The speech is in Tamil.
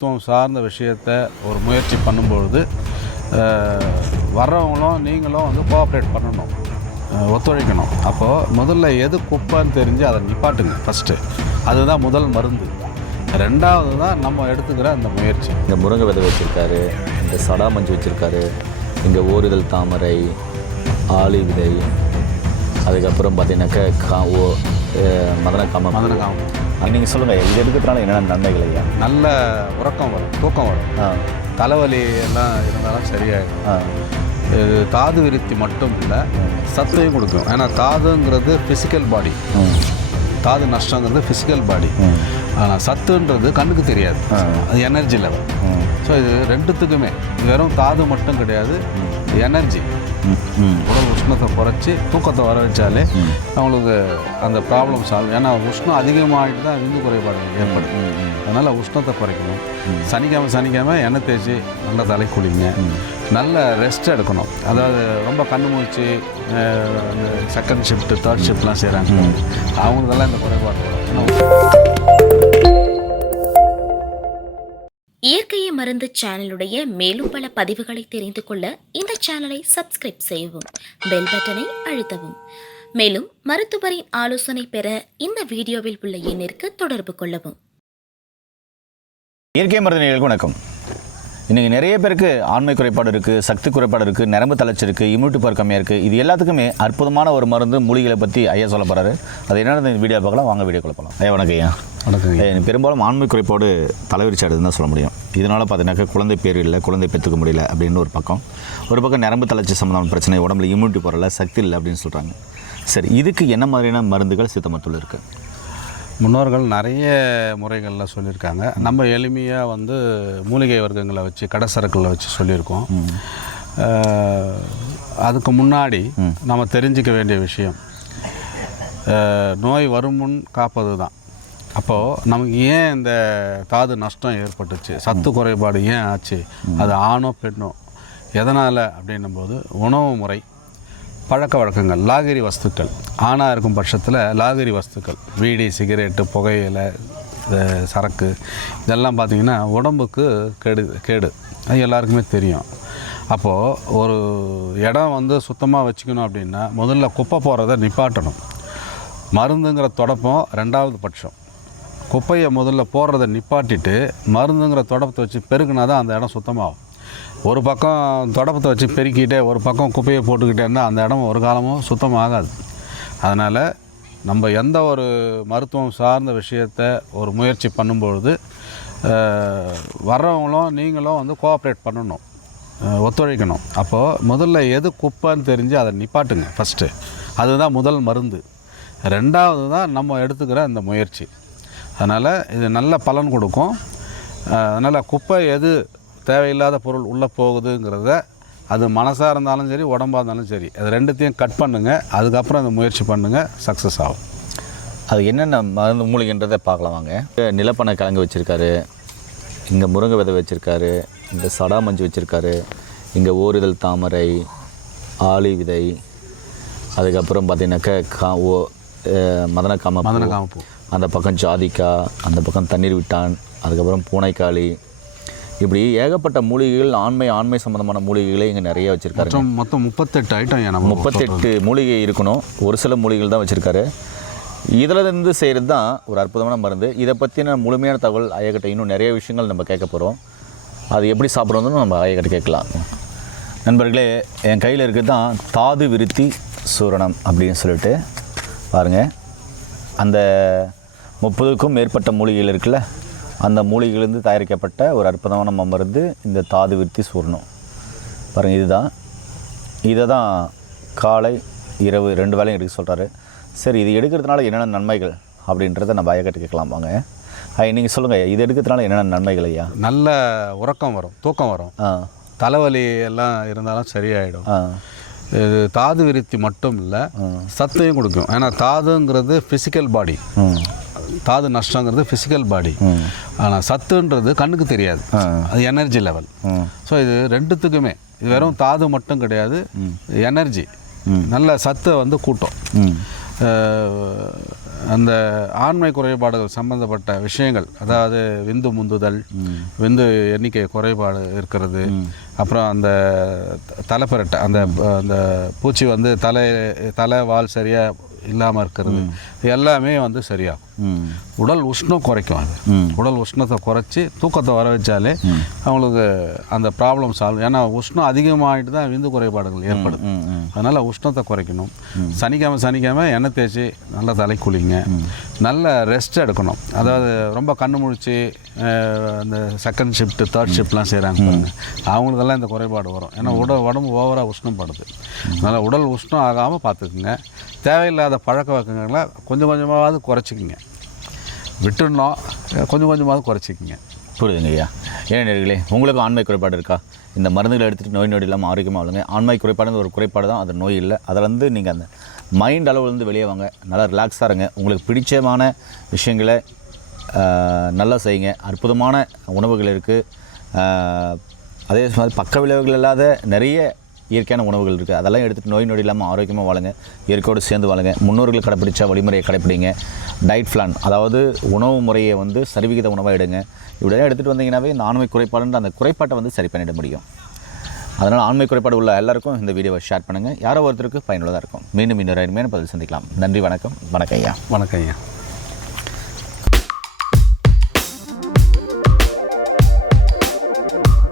சார்ந்த விஷயத்தை ஒரு முயற்சி பண்ணும்பொழுது வர்றவங்களும் நீங்களும் வந்து கோஆப்ரேட் பண்ணணும், ஒத்துழைக்கணும். அப்போது முதல்ல எது குப்பைன்னு தெரிஞ்சு அதை நிப்பாட்டுங்க ஃபஸ்ட்டு. அதுதான் முதல் மருந்து. ரெண்டாவது தான் நம்ம எடுத்துக்கிற அந்த முயற்சி. இந்த முருங்கை விதை வச்சுருக்காரு, இந்த சடா மஞ்சு வச்சுருக்காரு, இங்கே ஓரிதழ் தாமரை, ஆளி விதை, அதுக்கப்புறம் பார்த்தீங்கன்னாக்கா மதனகாமம். நீங்கள் சொல்லுங்கள், இது எடுக்கிறதுனால என்னென்ன நன்மைகள் ஐயா? நல்ல உறக்கம் வரும், தூக்கம் வரும், தலைவலி எல்லாம் இருந்தாலும் சரியாயிடும். இது தாது விருத்தி மட்டும் இல்லை, சத்தையும் கொடுக்கும். ஏன்னா தாதுங்கிறது ஃபிசிக்கல் பாடி, தாது நஷ்டங்கிறது ஃபிசிக்கல் பாடி. ஆனால் சத்துன்றது கண்ணுக்கு தெரியாது, அது எனர்ஜி லெவல். ஸோ இது ரெண்டுத்துக்குமே வெறும் தாது மட்டும் கிடையாது, எனர்ஜி. உடல் உஷ்ணத்தை குறைச்சி தூக்கத்தை வர வச்சாலே அவங்களுக்கு அந்த ப்ராப்ளம் சால்வ். ஏன்னா உஷ்ணம் அதிகமாகிட்டு தான் விந்து குறைபாடுகள் ஏற்படுது. அதனால் உஷ்ணத்தை குறைக்கணும். சனிக்கிழமை எண்ணெய் தேய்ச்சி நல்ல தலை குளிங்க. நல்ல ரெஸ்ட் எடுக்கணும். அதாவது ரொம்ப கண்ணு மூச்சு அந்த செகண்ட் ஷிஃப்ட்டு தேர்ட் ஷிஃப்ட்லாம் செய்கிறாங்க, அவங்களுக்கெல்லாம் இந்த குறைபாடு வரும். இயற்கையை மருந்து சேனலுடைய மேலும் பல பதிவுகளை தெரிந்து கொள்ள இந்த சேனலை சப்ஸ்கிரைப் செய்யவும், பெல் பட்டனை அழுத்தவும். மேலும் மருத்துவரின் ஆலோசனை பெற இந்த வீடியோவில் உள்ள எண்ணிற்கு தொடர்பு கொள்ளவும். இயற்கை மருந்து நேயர்களுக்கு வணக்கம். இன்றைக்கி நிறைய பேருக்கு ஆண்மை குறைபாடு இருக்குது, சக்தி குறைபாடு இருக்குது, நரம்பு தளர்ச்சி இருக்குது, இம்யூனிட்டி பவர் கம்மியாக இருக்குது. இது எல்லாத்துக்குமே அற்புதமான ஒரு மருந்து மூலிகளை பற்றி ஐயா சொல்ல போகிறாரு. அது என்னென்ன இந்த வீடியோ பார்க்கலாம், வாங்க வீடியோ போகலாம். ஐயா வணக்கம். ஐயா வணக்கம். பெரும்பாலும் ஆண்மை குறைபாடு தலைவிரிச்சு ஆடுதுன்னு தான் சொல்ல முடியும். இதனால் பார்த்தீங்கன்னாக்கா குழந்தை பேர் இல்லை, குழந்தை பெற்றுக்க முடியல அப்படின்னு ஒரு பக்கம் நரம்பு தளர்ச்சி சம்மந்தமான பிரச்சனை, உடம்புல இம்யூனிட்டி பவர் இல்லை, சக்தி இல்லை அப்படின்னு சொல்கிறாங்க. சரி, இதுக்கு என்ன மாதிரியான மருந்துகள் சித்த மருத்துவத்தில் இருக்குது? முன்னோர்கள் நிறைய முறைகளில் சொல்லியிருக்காங்க. நம்ம எளிமையாக வந்து மூலிகை வர்க்கங்களை வச்சு, கடைசரக்குகளை வச்சு சொல்லியிருக்கோம். அதுக்கு முன்னாடி நம்ம தெரிஞ்சிக்க வேண்டிய விஷயம், நோய் வரும் முன் காப்பது தான். அப்போது நமக்கு ஏன் இந்த தாது நஷ்டம் ஏற்பட்டுச்சு, சத்து குறைபாடு ஏன் ஆச்சு, அது ஆணோ பெண்ணோ எதனால் அப்படின்னும்போது உணவு முறை, பழக்க வழக்கங்கள், லாகிரி வஸ்துக்கள். ஆணாக இருக்கும் பட்சத்தில் லாகிரி வஸ்துக்கள், வீடி, சிகரெட்டு, புகையிலை, சரக்கு, இதெல்லாம் பார்த்திங்கன்னா உடம்புக்கு கேடு. அது எல்லாருக்குமே தெரியும். அப்போது ஒரு இடம் வந்து சுத்தமாக வச்சுக்கணும் அப்படின்னா முதல்ல குப்பை போகிறத நிப்பாட்டணும். மருந்துங்கிற தொடப்பம் ரெண்டாவது பட்சம். குப்பையை முதல்ல போடுறத நிப்பாட்டிட்டு மருந்துங்கிற தொடப்பத்தை வச்சு பெருக்குனா தான் அந்த இடம் சுத்தமாகும். ஒரு பக்கம் தொடப்பத்தை வச்சு பெருக்கிட்டே ஒரு பக்கம் குப்பையை போட்டுக்கிட்டே இருந்தால் அந்த இடம் ஒரு காலமும் சுத்தமாகாது. அதனால் நம்ம எந்த ஒரு மருத்துவம் சார்ந்த விஷயத்தை ஒரு முயற்சி பண்ணும்பொழுது வர்றவங்களும் நீங்களும் வந்து கோஆப்ரேட் பண்ணணும், ஒத்துழைக்கணும். அப்போது முதல்ல எது குப்பைன்னு தெரிஞ்சு அதை நிப்பாட்டுங்க ஃபஸ்ட்டு. அதுதான் முதல் மருந்து. ரெண்டாவது தான் நம்ம எடுத்துக்கிற அந்த முயற்சி. அதனால் இது நல்ல பலன் கொடுக்கும். அதனால் குப்பை எது தேவையில்லாத பொருள் உள்ளே போகுதுங்கிறத, அது மனசாக இருந்தாலும் சரி, உடம்பாக இருந்தாலும் சரி, அது ரெண்டுத்தையும் கட் பண்ணுங்கள். அதுக்கப்புறம் அந்த முயற்சி பண்ணுங்கள், சக்ஸஸ் ஆகும். அது என்னென்ன மருந்து மூலிகைன்றதை பார்க்கலாம் வாங்க. நிலப்பனை கிழங்கு வச்சுருக்காரு, இங்கே முருங்கை விதை வச்சுருக்காரு, இந்த சடா மஞ்சு வச்சுருக்காரு, இங்கே ஓரிதழ் தாமரை, ஆளி விதை, அதுக்கப்புறம் பார்த்தீங்கன்னாக்கா மதனகாமப்பூ, அந்த பக்கம் ஜாதிக்கா, அந்த பக்கம் தண்ணீர் விட்டான், அதுக்கப்புறம் பூனைக்காளி, இப்படி ஏகப்பட்ட மூலிகைகள், ஆண்மை சம்மந்தமான மூலிகைகளே இங்கே நிறைய வச்சுருக்காரு. மொத்தம் 38 ஐட்டம். 38 மூலிகை இருக்கணும். ஒரு சில மூலிகைகள் தான் வச்சுருக்காரு. இதில் இருந்து செய்கிறது தான் ஒரு அற்புதமான மருந்து. இதை பற்றின முழுமையான தகவல் ஐயாக்கிட்ட இன்னும் நிறைய விஷயங்கள் நம்ம கேட்க போகிறோம். அது எப்படி சாப்பிட்றதுன்னு நம்ம ஐயாக்கிட்ட கேட்கலாம். நண்பர்களே, என் கையில் இருக்கிறது தான் தாது விருத்தி சூரணம் அப்படின்னு சொல்லிட்டு பாருங்கள். அந்த 30க்கும் மேற்பட்ட மூலிகைகள் இருக்குல்ல, அந்த மூலிகையிலேருந்து தயாரிக்கப்பட்ட ஒரு அற்புதமான மருந்து இந்த தாது விருத்தி சூரணம். பாருங்கள், இதை தான் காலை இரவு 2 வேளையும் எடுக்க சொல்கிறாரு. சரி, இது எடுக்கிறதுனால என்னென்ன நன்மைகள் அப்படின்றத நம்ம ஐயாக்கிட்ட கேட்கலாம் வாங்க. நீங்கள் சொல்லுங்கள், இது எடுக்கிறதுனால என்னென்ன நன்மைகள் ஐயா? நல்ல உறக்கம் வரும், தூக்கம் வரும், தலைவலி எல்லாம் இருந்தாலும் சரியாயிடும். இது தாது விருத்தி மட்டும் இல்லை, சத்தையும் கொடுக்கும். ஏன்னா தாதுங்கிறது ஃபிசிக்கல் பாடி, தாது நஷ்டங்கிறது ஃபிசிக்கல் பாடி. ஆனால் சத்துன்றது கண்ணுக்கு தெரியாது, அது எனர்ஜி லெவல். ஸோ இது ரெண்டுத்துக்குமே, இது வெறும் தாது மட்டும் கிடையாது, எனர்ஜி. நல்ல சத்தை வந்து கூட்டம். அந்த ஆண்மை குறைபாடுகள் சம்பந்தப்பட்ட விஷயங்கள், அதாவது விந்து முந்துதல், விந்து எண்ணிக்கை குறைபாடு இருக்கிறது, அப்புறம் அந்த தலைப்பரட்டை அந்த அந்த பூச்சி வந்து தலை வால் சரியாக இல்லாமல் இருக்கிறது, எல்லாமே வந்து சரியாகும். உடல் உஷ்ணம் குறைக்கும். அது உடல் உஷ்ணத்தை குறைச்சி தூக்கத்தை வர வச்சாலே அவங்களுக்கு அந்த ப்ராப்ளம் சால்வ். ஏன்னா உஷ்ணம் அதிகமாகிட்டு தான் விந்து குறைபாடுகள் ஏற்படுது. அதனால் உஷ்ணத்தை குறைக்கணும். சனிக்கிழமை எண்ணெய் தேய்ச்சி நல்லா தலை குளிங்க. நல்ல ரெஸ்ட் எடுக்கணும். அதாவது ரொம்ப கண்ணு முழிச்சு அந்த செகண்ட் ஷிஃப்ட்டு தேர்ட் ஷிஃப்ட்லாம் செய்கிறாங்க பாருங்க, அவங்களுக்கெல்லாம் இந்த குறைபாடு வரும். ஏன்னா உடம்பு ஓவராக உஷ்ணம் படுது. அதனால் உடல் உஷ்ணம் ஆகாமல் பார்த்துக்குங்க. தேவையில்லாத பழக்க வழக்கங்களை கொஞ்சம் கொஞ்சமாவது குறைச்சிக்கிங்க. விட்டுடணும், கொஞ்சம் கொஞ்சமாவது குறைச்சிக்கிங்க. புரியுதுங்க ஐயா. ஏன் நேர்களே, உங்களுக்கும் ஆண்மை குறைபாடு இருக்கா? இந்த மருந்துகளை எடுத்துகிட்டு நோய் நொடி இல்லாமல் ஆரோக்கியமாக வாழுங்க. ஆண்மை குறைபாடு ஒரு குறைபாடு தான், அது நோய் இல்லை. அதிலேருந்து நீங்கள் அந்த மைண்ட் அளவுலேருந்து வெளியே வாங்க. நல்லா ரிலாக்ஸாக இருங்க. உங்களுக்கு பிடிச்சமான விஷயங்களை நல்லா செய்யுங்க. அற்புதமான உணவுகள் இருக்குது. அதே மாதிரி பக்க விளைவுகள் இல்லாத நிறைய இயற்கையான உணவுகள் இருக்குது. அதெல்லாம் எடுத்துகிட்டு நோய் நொடி இல்லாமல் ஆரோக்கியமாக வாழுங்க. இயற்கையோடு சேர்ந்து வாழுங்க. முன்னோர்கள் கடைப்பிடிச்ச வழிமுறையை கடைப்பிடிங்க. டயட் பிளான், அதாவது உணவு முறையை வந்து சரிவிகித உணவாக எடுங்க. இப்படிலாம் எடுத்துகிட்டு வந்தீங்கன்னாவே இந்த ஆண்மை குறைபாடுன்ற அந்த குறைபாட்டை வந்து சரி பண்ணிட முடியும். அதனால் ஆண்மை குறைபாடு உள்ள எல்லாருக்கும் இந்த வீடியோவை ஷேர் பண்ணுங்கள். யாரோ ஒருத்தருக்கு பயனுள்ளதாக இருக்கும். மீண்டும் இன்னொரு அருமையான பதில் சந்திக்கலாம். நன்றி, வணக்கம். வணக்கம் ஐயா. வணக்கம் ஐயா.